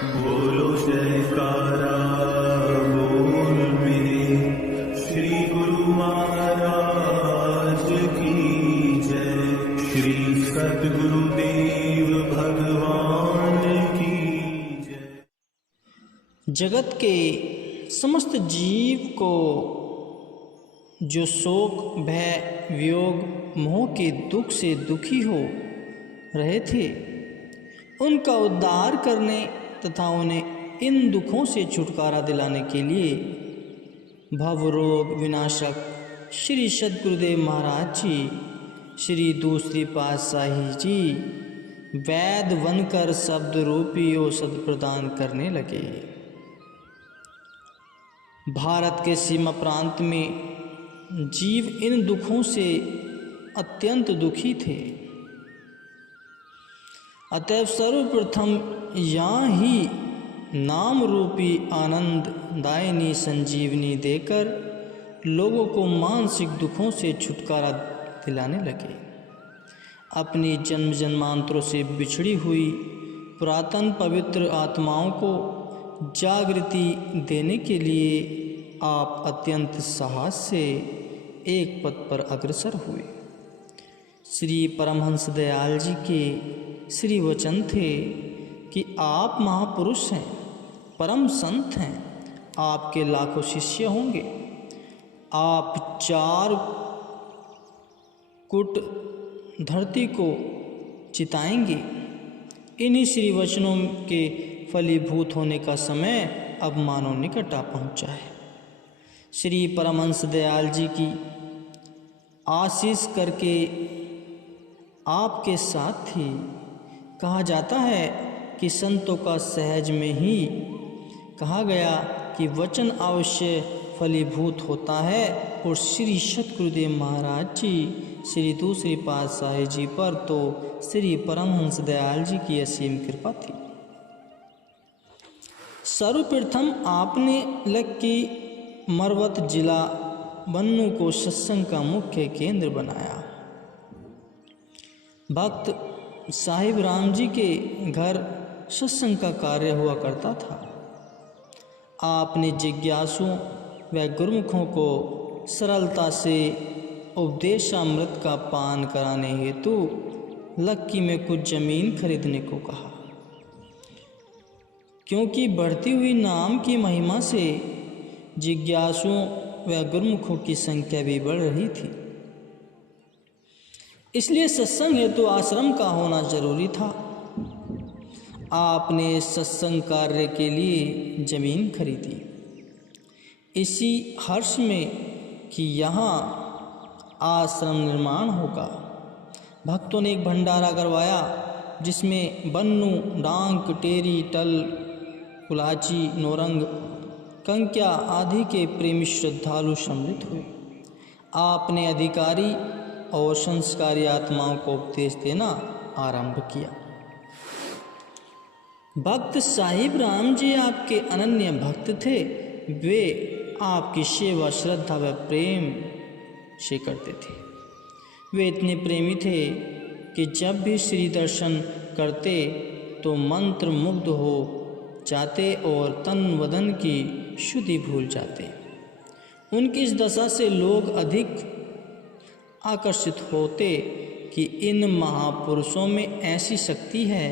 बोलो जयकारा बोल मेरे श्री गुरु महाराज की जय। श्री सद्गुरुदेव भगवान की जय। जगत के समस्त जीव को जो शोक, भय, वियोग, मोह के दुख से दुखी हो रहे थे, उनका उद्धार करने तथा उन्हें इन दुखों से छुटकारा दिलाने के लिए भवरोग विनाशक श्री सद्गुरुदेव महाराज जी, श्री दूसरी पातशाही जी वैद बनकर शब्द रूपी औषध प्रदान करने लगे। भारत के सीमा प्रांत में जीव इन दुखों से अत्यंत दुखी थे। अतएव सर्वप्रथम यहाँ ही नाम रूपी आनंददायिनी संजीवनी देकर लोगों को मानसिक दुखों से छुटकारा दिलाने लगे। अपनी जन्म जन्मांतरों से बिछड़ी हुई पुरातन पवित्र आत्माओं को जागृति देने के लिए आप अत्यंत साहस से एक पद पर अग्रसर हुए। श्री परमहंस दयाल जी के श्री वचन थे कि आप महापुरुष हैं, परम संत हैं, आपके लाखों शिष्य होंगे। आप 4 कुट धरती को चिताएंगे। इन्हीं श्री वचनों के फलीभूत होने का समय अब मानो निकट आ पहुँचा है। श्री परमहंस दयाल जी की आशीष करके आपके साथ थी। कहा जाता है कि संतों का सहज में ही कहा गया कि वचन अवश्य फलीभूत होता है, और श्री सद्गुरुदेव महाराज जी, श्री दूसरी पातशाही जी पर तो श्री परमहंस दयाल जी की असीम कृपा थी। सर्वप्रथम आपने लक्की मरवत जिला बन्नू को सत्संग का मुख्य केंद्र बनाया। भक्त साहिब राम जी के घर सत्संग का कार्य हुआ करता था। आपने जिज्ञासुओं व गुरुमुखों को सरलता से उपदेशामृत का पान कराने हेतु लक्की में कुछ जमीन खरीदने को कहा, क्योंकि बढ़ती हुई नाम की महिमा से जिज्ञासुओं व गुरुमुखों की संख्या भी बढ़ रही थी। इसलिए सत्संग हेतु आश्रम का होना जरूरी था। आपने सत्संग कार्य के लिए जमीन खरीदी, इसी हर्ष में कि यहाँ आश्रम निर्माण होगा। भक्तों ने एक भंडारा करवाया, जिसमें बन्नू, डांग, टेरी, टल, कुलाची, नौरंग, कंक्या आदि के प्रेमी श्रद्धालु सम्मिलित हुए। आपने अधिकारी और संस्कारी आत्माओं को उपदेश देना आरंभ किया। भक्त साहिब राम जी आपके अनन्य भक्त थे। वे आपकी सेवा श्रद्धा व प्रेम से करते थे। वे इतने प्रेमी थे कि जब भी श्री दर्शन करते तो मंत्र मुग्ध हो जाते और तन वदन की शुद्धि भूल जाते। उनकी इस दशा से लोग अधिक आकर्षित होते कि इन महापुरुषों में ऐसी शक्ति है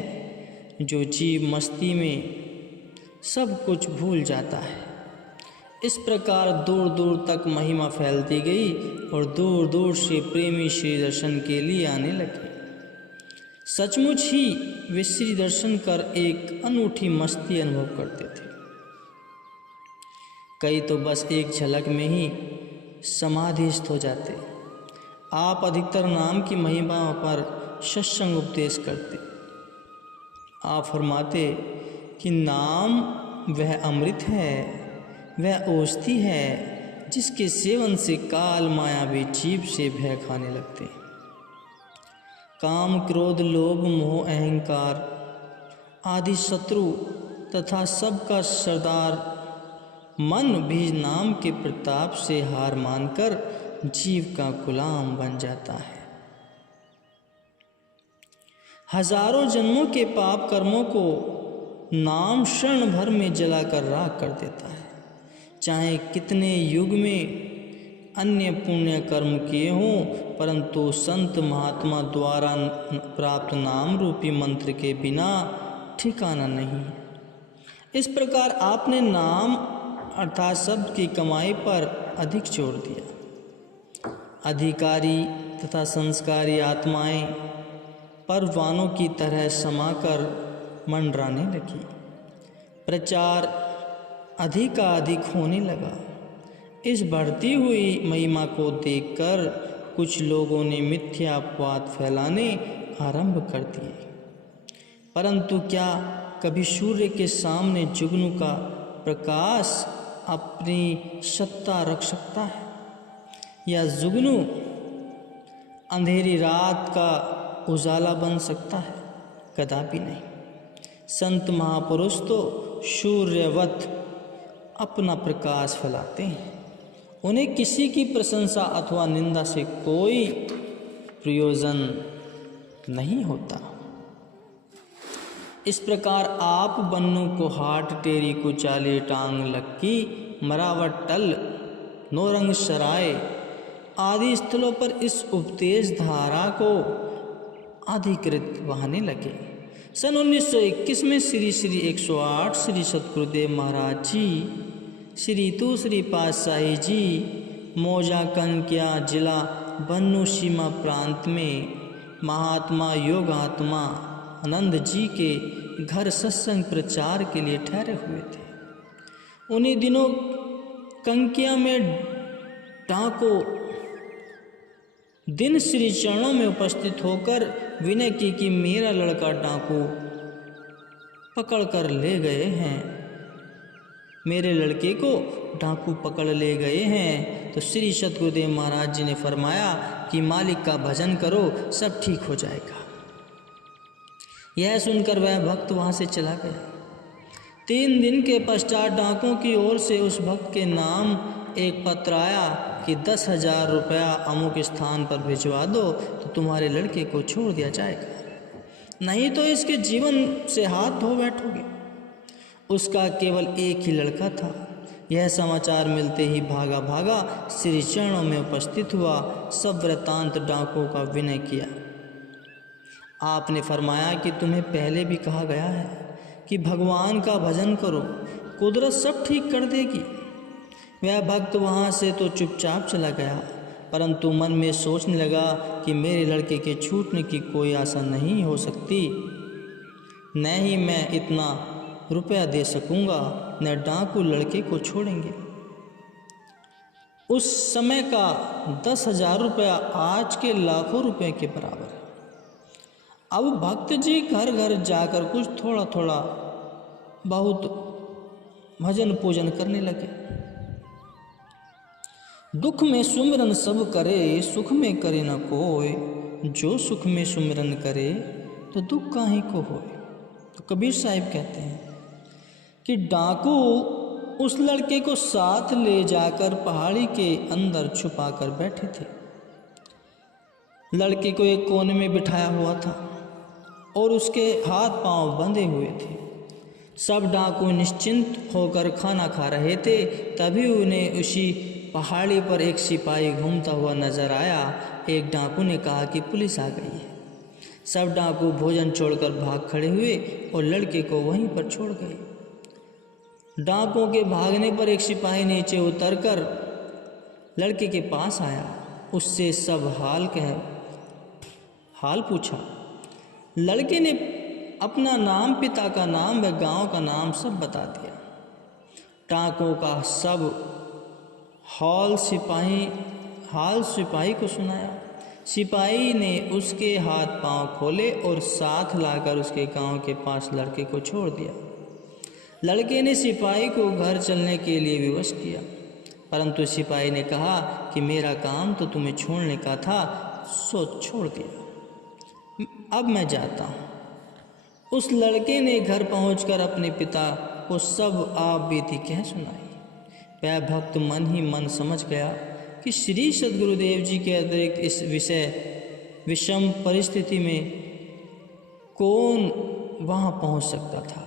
जो जीव मस्ती में सब कुछ भूल जाता है। इस प्रकार दूर दूर तक महिमा फैलती गई और दूर दूर से प्रेमी श्री दर्शन के लिए आने लगे। सचमुच ही वे श्री दर्शन कर एक अनूठी मस्ती अनुभव करते थे। कई तो बस एक झलक में ही समाधिस्थ हो जाते। आप अधिकतर नाम की महिमा पर सत्संग उपदेश करते। आप फरमाते कि नाम वह अमृत है, वह औषधि है, जिसके सेवन से काल मायावी जीव से भय खाने लगते। काम, क्रोध, लोभ, मोह, अहंकार आदि शत्रु तथा सबका सरदार मन भी नाम के प्रताप से हार मानकर जीव का गुलाम बन जाता है। हजारों जन्मों के पाप कर्मों को नाम क्षण भर में जलाकर राख कर देता है। चाहे कितने युग में अन्य पुण्य कर्म किए हों, परंतु संत महात्मा द्वारा प्राप्त नाम रूपी मंत्र के बिना ठिकाना नहीं। इस प्रकार आपने नाम अर्थात शब्द की कमाई पर अधिक जोर दिया। अधिकारी तथा संस्कारी आत्माएं परवानों की तरह समाकर मंडराने लगी। प्रचार अधिकाधिक होने लगा। इस बढ़ती हुई महिमा को देखकर कुछ लोगों ने मिथ्या अपवाद फैलाने आरंभ कर दिए। परंतु क्या कभी सूर्य के सामने जुगनू का प्रकाश अपनी सत्ता रख सकता है, या जुगनू अंधेरी रात का उजाला बन सकता है? कदापि नहीं। संत महापुरुष तो सूर्यवत अपना प्रकाश फैलाते हैं। उन्हें किसी की प्रशंसा अथवा निंदा से कोई प्रयोजन नहीं होता। इस प्रकार आप बन्नू को हाट, टेरी को चाले, टांग लक्की, मरावट टल, नौरंग सराय आदि स्थलों पर इस उपदेश धारा को अधिकृत बहाने लगे। सन 1921 में श्री 108 श्री सतगुरुदेव महाराज जी, श्री दूसरी पातशाही जी मौजा कंकिया जिला बन्नू सीमा प्रांत में महात्मा योगात्मा आनंद जी के घर सत्संग प्रचार के लिए ठहरे हुए थे। उन्हीं दिनों कंकिया में डाको दिन श्री चरणों में उपस्थित होकर विनय की कि मेरा लड़का डाकू पकड़ कर ले गए हैं, मेरे लड़के को डाकू पकड़ ले गए हैं। तो श्री सतगुरुदेव महाराज जी ने फरमाया कि मालिक का भजन करो, सब ठीक हो जाएगा। यह सुनकर वह भक्त वहाँ से चला गया। 3 दिन के पश्चात डाकुओं की ओर से उस भक्त के नाम एक पत्र आया कि 10,000 रुपया अमुक स्थान पर भिजवा दो तो तुम्हारे लड़के को छोड़ दिया जाएगा, नहीं तो इसके जीवन से हाथ धो बैठोगे। उसका केवल एक ही लड़का था। यह समाचार मिलते ही भागा भागा श्री चरणों में उपस्थित हुआ, सब वृत्तांत डाकुओं का विनय किया। आपने फरमाया कि तुम्हें पहले भी कहा गया है कि भगवान का भजन करो, कुदरत सब ठीक कर देगी। वह भक्त वहाँ से तो चुपचाप चला गया, परंतु मन में सोचने लगा कि मेरे लड़के के छूटने की कोई आशा नहीं हो सकती, न ही मैं इतना रुपया दे सकूंगा, न डाकू लड़के को छोड़ेंगे। उस समय का 10,000 रुपया आज के लाखों रुपए के बराबर है। अब भक्त जी घर घर जाकर कुछ थोड़ा थोड़ा बहुत भजन पूजन करने लगे। दुख में सुमिरन सब करे, सुख में करे न कोय, जो सुख में सुमिरन करे तो दुख काहे को होए। तो कबीर साहिब कहते हैं कि डाकू उस लड़के को साथ ले जाकर पहाड़ी के अंदर छुपा कर बैठे थे। लड़के को एक कोने में बिठाया हुआ था और उसके हाथ पांव बंधे हुए थे। सब डाकू निश्चिंत होकर खाना खा रहे थे। तभी उन्हें उसी पहाड़ी पर एक सिपाही घूमता हुआ नजर आया। एक डाकू ने कहा कि पुलिस आ गई है। सब डाकू भोजन छोड़कर भाग खड़े हुए और लड़के को वहीं पर छोड़ गए। डाकुओं के भागने पर एक सिपाही नीचे उतरकर लड़के के पास आया, उससे सब हाल पूछा। लड़के ने अपना नाम, पिता का नाम व गांव का नाम सब बता दिया। डाकुओं का सब हाल सिपाही को सुनाया। सिपाही ने उसके हाथ पांव खोले और साथ लाकर उसके गांव के पास लड़के को छोड़ दिया। लड़के ने सिपाही को घर चलने के लिए विवश किया, परंतु सिपाही ने कहा कि मेरा काम तो तुम्हें छोड़ने का था, सो छोड़ दिया, अब मैं जाता हूँ। उस लड़के ने घर पहुंचकर अपने पिता को सब आप बीती कह सुनाई। वह भक्त मन ही मन समझ गया कि श्री सद्गुरुदेव जी के अतिरिक्त इस विषम परिस्थिति में कौन वहाँ पहुँच सकता था।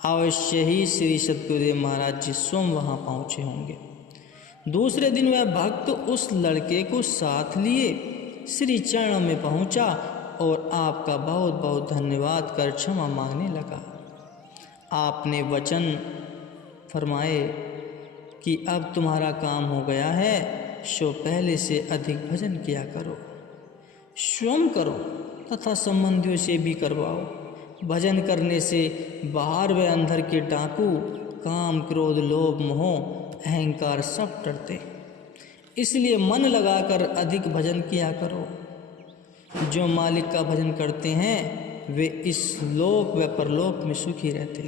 अवश्य ही श्री सतगुरुदेव महाराज जी स्वयं वहाँ पहुँचे होंगे। दूसरे दिन वह भक्त उस लड़के को साथ लिए श्री चरणों में पहुँचा और आपका बहुत बहुत धन्यवाद कर क्षमा मांगने लगा। आपने वचन फरमाए कि अब तुम्हारा काम हो गया है, सो पहले से अधिक भजन किया करो, स्वयं करो तथा संबंधियों से भी करवाओ। भजन करने से बाहर व अंदर के डाकू काम, क्रोध, लोभ, मोह, अहंकार सब डरते। इसलिए मन लगाकर अधिक भजन किया करो। जो मालिक का भजन करते हैं वे इस लोक व परलोक में सुखी रहते।